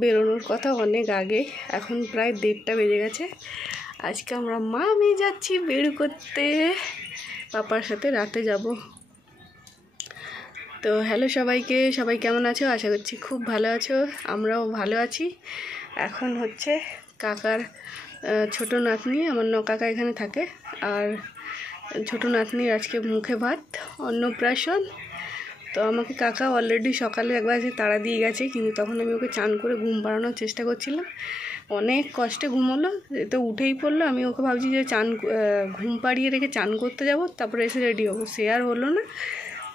বেরোনোর কথা অনেক আগে, এখন প্রায় 1:30 বেজে গেছে। আজকে আমরা মা মেয়ে যাচ্ছি বের করতে, পাপার সাথে রাতে যাব। তো হ্যালো সবাইকে, সবাই কেমন আছো? আশা করছি খুব ভালো আছো, আমরাও ভালো আছি। এখন হচ্ছে কাকার ছোট নাতনি, আমার কাকা এখানে থাকে, আর ছোট নাতনির আজকে মুখে ভাত, অন্নপ্রাশন। তো আমাকে কাকা অলরেডি সকালে একবার এসে তাড়া দিয়ে গেছে, কিন্তু তখন আমি ওকে চান করে ঘুম পাড়ানোর চেষ্টা করছিলাম। অনেক কষ্টে ঘুমোলো, তো উঠেই পড়লো। আমি ওকে ভাবছি যে ঘুম পাড়িয়ে রেখে চান করতে যাব, তারপরে এসে রেডি হবো। সে আর হলো না,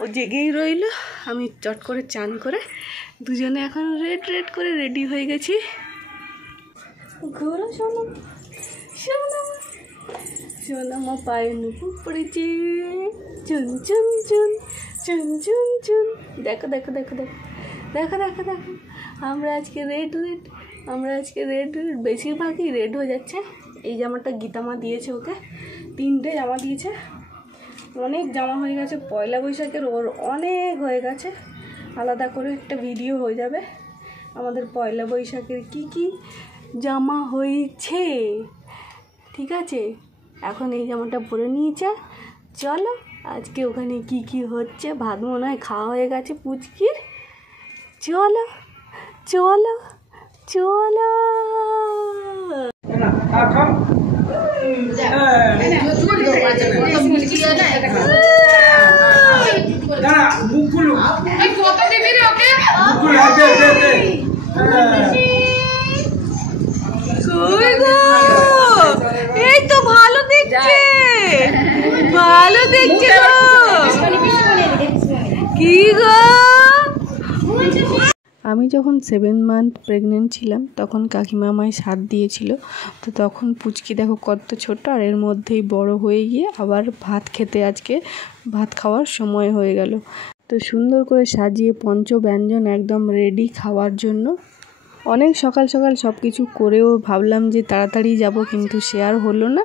ও জেগেই রইলো। আমি চট করে চান করে দুজনে এখন রেড করে রেডি হয়ে গেছি। ঘোরা শোনাম শোনাম শোনাম পায়ে নুপুর পড়েছি, চুন চুন চুন চুন চুন চুন। দেখো দেখো দেখো দেখো দেখো দেখো দেখো, আমরা আজকে রেড, বেশিরভাগই রেড হয়ে যাচ্ছে। এই জামাটা গীতামা দিয়েছে ওকে, 3টে জামা দিয়েছে। অনেক জামা হয়ে গেছে, পয়লা বৈশাখের ওর অনেক হয়ে গেছে। আলাদা করে একটা ভিডিও হয়ে যাবে আমাদের পয়লা বৈশাখের কি জামা হয়েছে, ঠিক আছে? এখন এই জামাটা পরে নিয়েছে। চলো আজকে ওখানে কি হচ্ছে, ভাত মনে হয় খাওয়া হয়ে গেছে পুচকির। চলো চলো চলো। এই তো ভালো দেখছে, ভালো দেখছে কি গো। আমি যখন 7 মান্থ প্রেগনেন্ট ছিলাম তখন কাকিমা আমায় সাথ দিয়েছিল। তো তখন পুচকি দেখো কত ছোট, আর এর মধ্যেই বড় হয়ে গিয়ে আবার আজকে ভাত খাওয়ার সময় হয়ে গেল। তো সুন্দর করে সাজিয়ে পঞ্চব্যঞ্জন একদম রেডি খাওয়ার জন্য। অনেক সকাল সব কিছু করেও ভাবলাম যে তাড়াতাড়ি যাব, কিন্তু সে আর হলো না।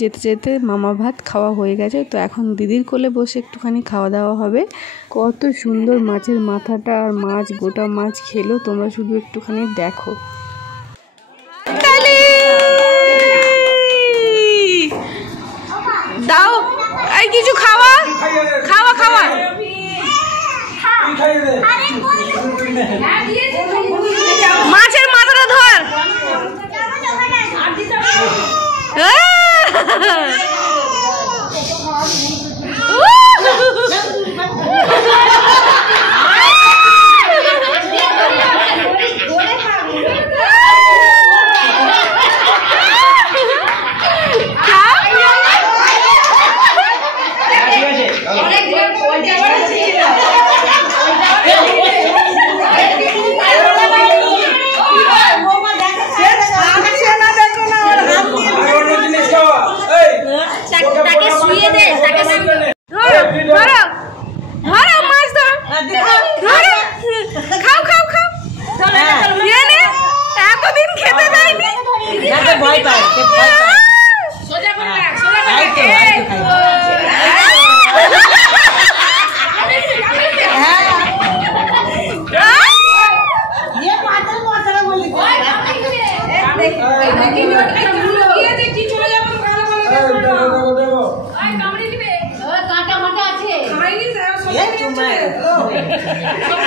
যেতে যেতে মামা ভাত খাওয়া হয়ে গেছে। তো এখন দিদির কোলে বসে একটুখানি খাওয়া দাওয়া হবে। কত সুন্দর মাছের মাথাটা আর মাছ, গোটা মাছ খেলো, তোমরা শুধু একটুখানি দেখো। দাও এই কিছু খাওয়া খাওয়া খাওয়া। মাছের মাথাটা ধর।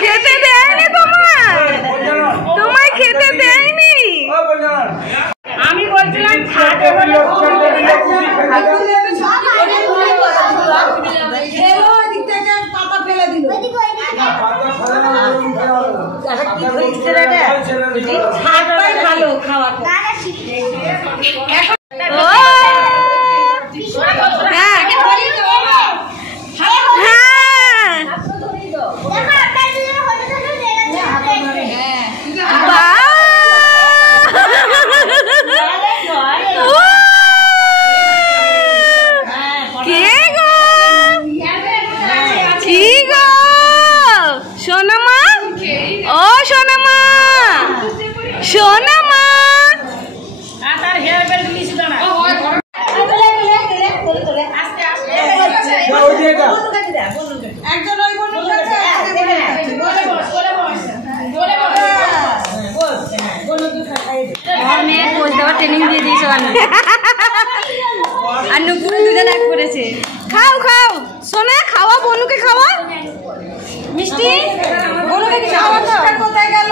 খেতে দেয়নি তোমায় খেতে দেয়নি। আমি বলছিলাম ভালো খাওয়া। ট্রেনিং দিয়ে দিয়েছো আর নুপুরে দুজন এক করেছে। খাও খাও সোনা, খাওয়া বনুকে, খাওয়া মিষ্টি বনুকে খাওয়া। কোথায় গেল?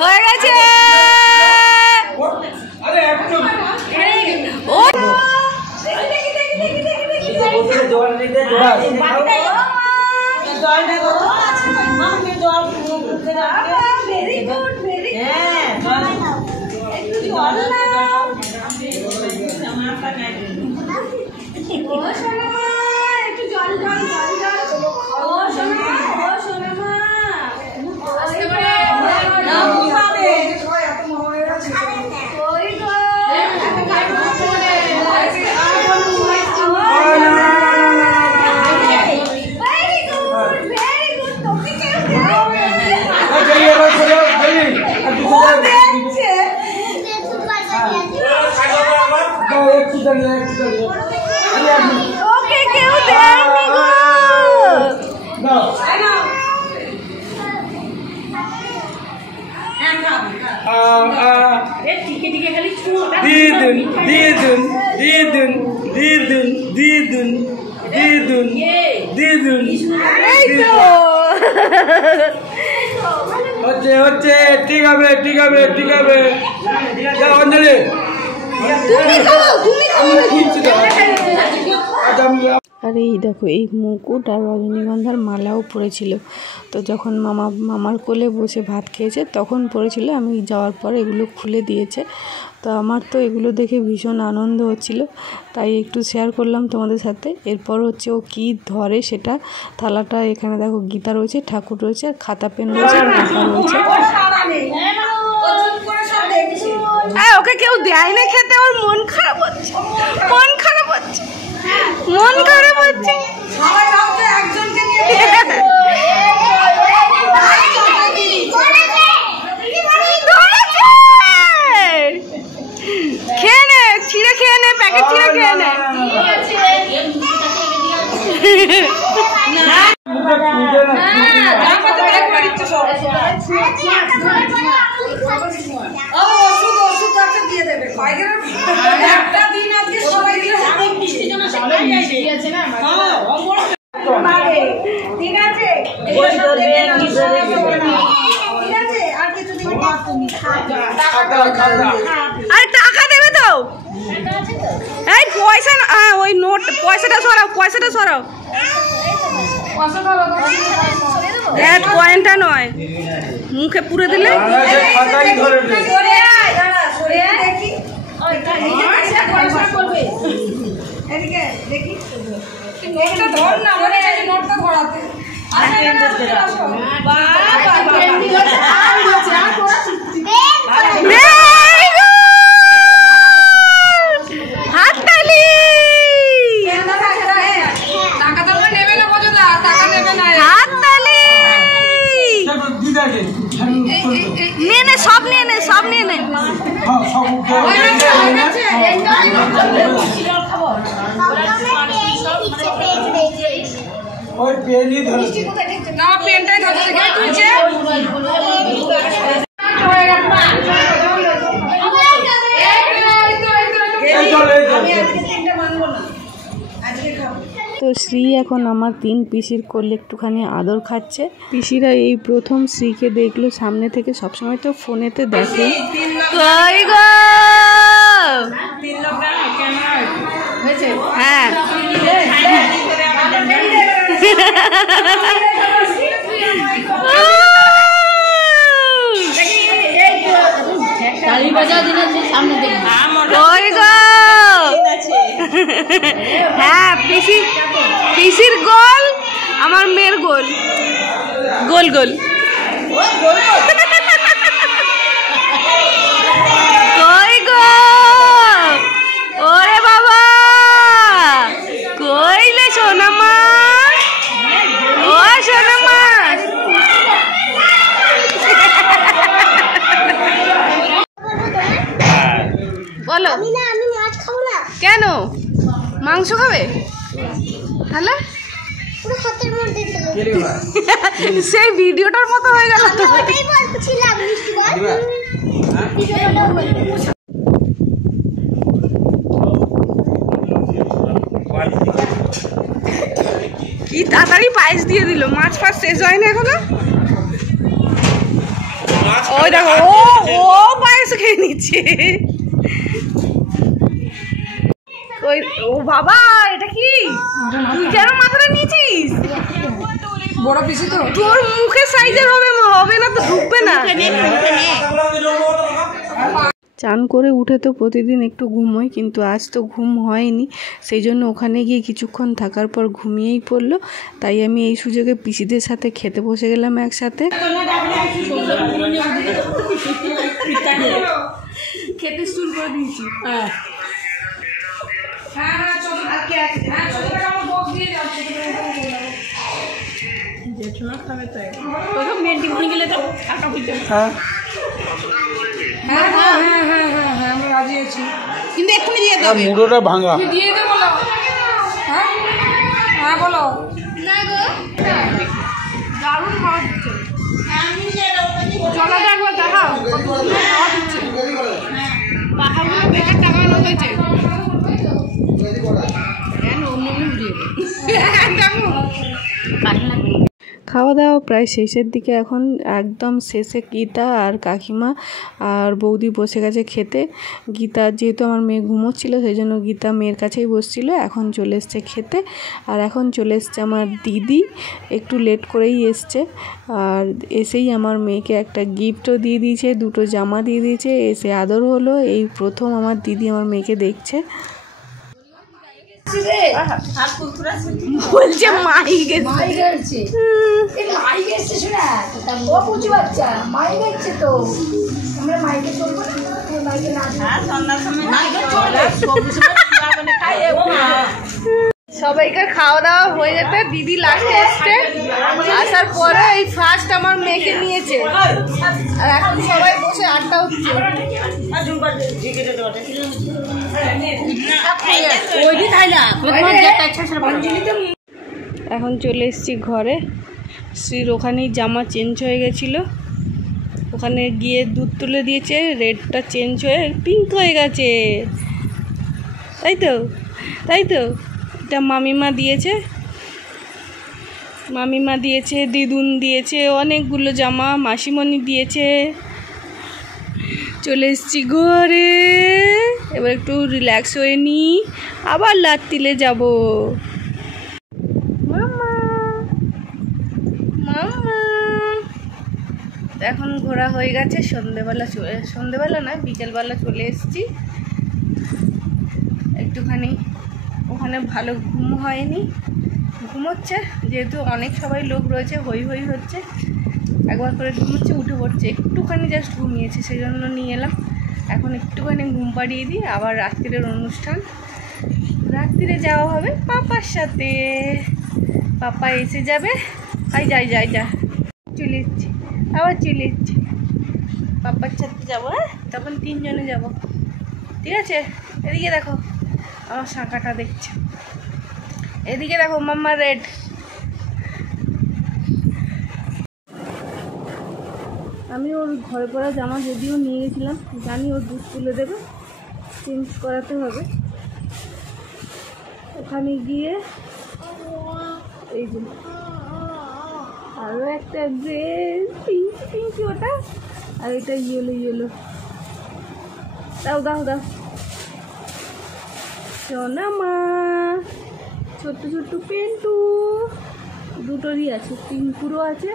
হয়ে গেছে। ওকে কেউ দেয়নি গো। হচ্ছে ঠিক হবে ঠিক হবে ঠিক হবে। অঞ্জলি আর এই দেখো এই মুকুট আর রজনীগন্ধার মালাও পরেছিল। তো যখন মামার কোলে বসে ভাত খেয়েছে তখন পরেছিল, আমি যাওয়ার পর এগুলো খুলে দিয়েছে। তো আমার তো এগুলো দেখে ভীষণ আনন্দ হচ্ছিল, তাই একটু শেয়ার করলাম তোমাদের সাথে। এরপর হচ্ছে ও কি ধরে সেটা, থালাটা এখানে দেখো গীতা রয়েছে, ঠাকুর রয়েছে, আর খাতা পেন রয়েছে, টাকা রয়েছে। ওকে কেউ দেয় না খেতে, ওর মন খারাপ হচ্ছে, মন খারাপ হচ্ছে, মন খারাপ হচ্ছে। খেয়ে নে, ছিঁড়ে খেয়ে নে, প্যাকেট ছিঁড়ে খেয়ে নে। ঠিক আছে আরে টাকা দেবে তো, এই পয়সা না, ওই নোট, পয়সাটা সরাও, পয়সাটা সরাও। কয়েনটা নয়, মুখে পুরে দিলে। সব নিয়ে নে, সব নিয়ে নে। না পেনটাই ধরছে, তুলছে। তো শ্রী এখন আমার 3 পিসির কোলে একটুখানি আদর খাচ্ছে। পিসিরা এই প্রথম শ্রীকে দেখলো সামনে থেকে, সবসময় তো ফোনেতে দেখে। হ্যাঁ হ্যাঁ পিসির গোল, আমার মেয়ের গোল, গোল গোল। কই গো, ওরে বাবা, কইলে সোনামা, ও সোনামা। মাংস খাবে তাহলে পুরো হাতের মধ্যে ছিল সেই ভিডিওটার মতো হয়ে গেল তো। ওটাই বলছিলাম মিষ্টি বল ভিডিওটা বল। কি তাড়াতাড়ি পায়েস দিয়ে দিল, মাছ ফাছ শেষ হয়নি এখনো। ওই দেখো ও পায়েস খেয়ে নিচ্ছে। ওই ও বাবা এটা কি তুই কেন মাথাটা নিয়েছিস? বড় পিসি তো তোর মুখের সাইজের হবে হবে না তো ঢুকবে না। চান করে উঠে তো প্রতিদিন একটু ঘুমোই, কিন্তু আজ তো ঘুম হয়নি, সেই জন্য ওখানে গিয়ে কিছুক্ষণ থাকার পর ঘুমিয়েই পড়লো। তাই আমি এই সুযোগে পিসিদের সাথে খেতে বসে গেলাম একসাথে। খেতে শুরু করে দিয়েছি। জেঠুমা খাবে তো মেন্টি ভুনে গেলে তো আমরা রাজি আছি কিন্তু এক্ষুনি দিয়ে দেবে। মুড়োটা ভাঙা। দিয়ে দে বলো। হ্যাঁ হ্যাঁ বলো না গো দারুণ খাওয়া দিচ্ছে। জলাটা একবার দেখাও কত সুন্দর খাওয়া দিচ্ছে। পাহাড়গুলো বেকার টাকানো হয়েছে কেন অন্য দিয়ে দেখো। খাওয়া দাওয়া প্রায় শেষের দিকে, এখন একদম শেষে গীতা আর কাকিমা আর বৌদি বসে গেছে খেতে। গীতা যেহেতু আমার মেয়ে ঘুমোচ্ছিল সেই জন্য গীতা মেয়ের কাছেই বসছিল, এখন চলে এসছে খেতে। আর এখন চলে এসছে আমার দিদি, একটু লেট করেই এসছে। আর এসেই আমার মেয়েকে একটা গিফটও দিয়ে দিয়েছে, দুটো জামা দিয়ে দিয়েছে, এসে আদর হলো। এই প্রথম আমার দিদি আমার মেয়েকে দেখছে। বলছে মাই গেছে সবাইকার খাওয়া দাওয়া হয়ে যেতে দিদি লাস্টে এসছে। আসার পরে এই ফার্স্ট আমার মেয়েকে নিয়েছে, আর এখন সবাই বসে আড্ডা হচ্ছে। এখন চলে এসেছি ঘরে। শ্রীর ওখানেই জামা চেঞ্জ হয়ে গেছিলো, ওখানে গিয়ে দুধ তুলে দিয়েছে, রেডটা চেঞ্জ হয়ে পিঙ্ক হয়ে গেছে। তাই তো তাই তো এটা মামিমা দিয়েছে, মামিমা দিয়েছে, দিদুন দিয়েছে, অনেকগুলো জামা মাসিমণি দিয়েছে। চলে এসেছি ঘরে, এবার একটু রিল্যাক্স হয়ে নিই, আবার লাত্তিলে যাব। মামা মামা এখন ঘোরা হয়ে গেছে, সন্ধেবেলা না বিকেলবেলা চলে এসেছি। একটুখানি ওখানে ভালো ঘুম হয়নি, ঘুমোচ্ছে যেহেতু অনেক সবাই লোক রয়েছে, হই হই হচ্ছে, একবার করে ঘুমোচ্ছে উঠে পড়ছে, একটুখানি জাস্ট ঘুমিয়েছে সেই জন্য নিয়ে এলাম। এখন একটুখানি ঘুম পাড়িয়ে দিই, আবার রাত্রিরের অনুষ্ঠান, রাত্রিরে যাওয়া হবে পাপার সাথে। পাপা এসে যাবে, আই যাই যাই যা চলে এসছি, আবার চলে এসছি পাপার সাথে যাবো। হ্যাঁ তখন 3 জনে যাব, ঠিক আছে? এদিকে দেখো আমার শাঁখাটা দেখছে, এদিকে দেখো মাম্মা রেড। আমি ওর ঘরে পরা জামা যদিও নিয়ে গেছিলাম, জানি ওর দুধ তুলে দেবে, চেঞ্জ করাতে হবে। ওখানে গিয়ে এই যে আরও একটা ড্রেস পিঙ্কি পিঙ্কি ওটা, আর এটা ইয়েলো। দাও দাও দাও সোনা মা, ছোট্ট ছোট্ট পেন্টু দুটোরই আছে, পিঙ্কুরও আছে,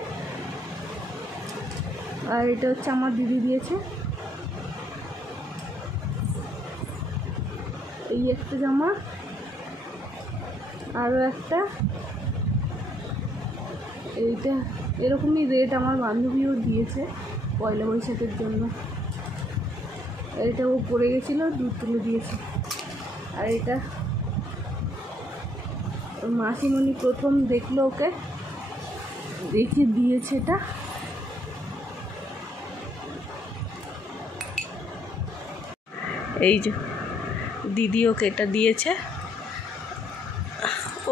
আর এটা হচ্ছে আমার দিদি দিয়েছে। এই একটা জামা, আরও একটা, এইটা এরকমই রেট আমার বান্ধবীও দিয়েছে পয়লা বৈশাখের জন্য। এটা ও পরে গেছিলো, দুধ তুলে দিয়েছে। আর এটা মাসিমণি প্রথম দেখলো ওকে, দেখে দিয়েছে এটা। এই যে দিদি ওকে এটা দিয়েছে,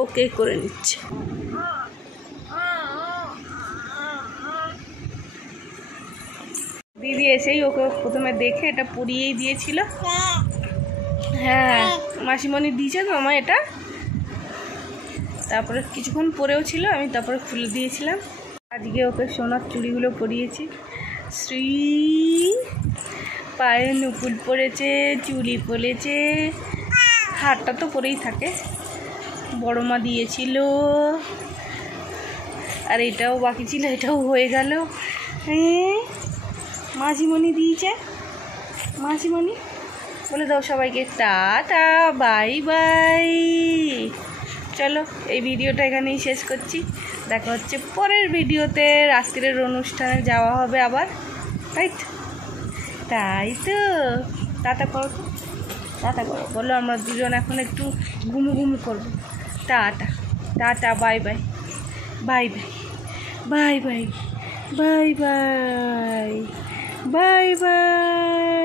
ওকে করে নিচ্ছে। দিদি এসেই ওকে প্রথমে দেখে এটা পরিয়েই দিয়েছিল। হ্যাঁ মাসিমণি দিয়েছে তো আমার এটা, তারপরে কিছুক্ষণ পরেও ছিল, আমি তারপরে খুলে দিয়েছিলাম। আজকে ওকে সোনার চুড়িগুলো পরিয়েছি। শ্রী পায়ে নুপুর পরেছে, চুড়ি পরেছে, হারটা তো পরেই থাকে, বড় মা দিয়েছিল। আর এটাও বাকি ছিল, এটাও হয়ে গেল। মাসিমণি দিয়েছে, মাসিমণি বলে দাও সবাইকে টাটা বাই বাই। চলো এই ভিডিওটা এখানেই শেষ করছি, দেখা হচ্ছে পরের ভিডিওতে। রাত্রের অনুষ্ঠানে যাওয়া হবে আবার, তাই তো? তাই তো, টাটা করো তো, টাটা করো, বলো আমরা দুজন এখন একটু ঘুমু ঘুমু করবো। Tata tata bye bye bye bye bye bye bye bye bye.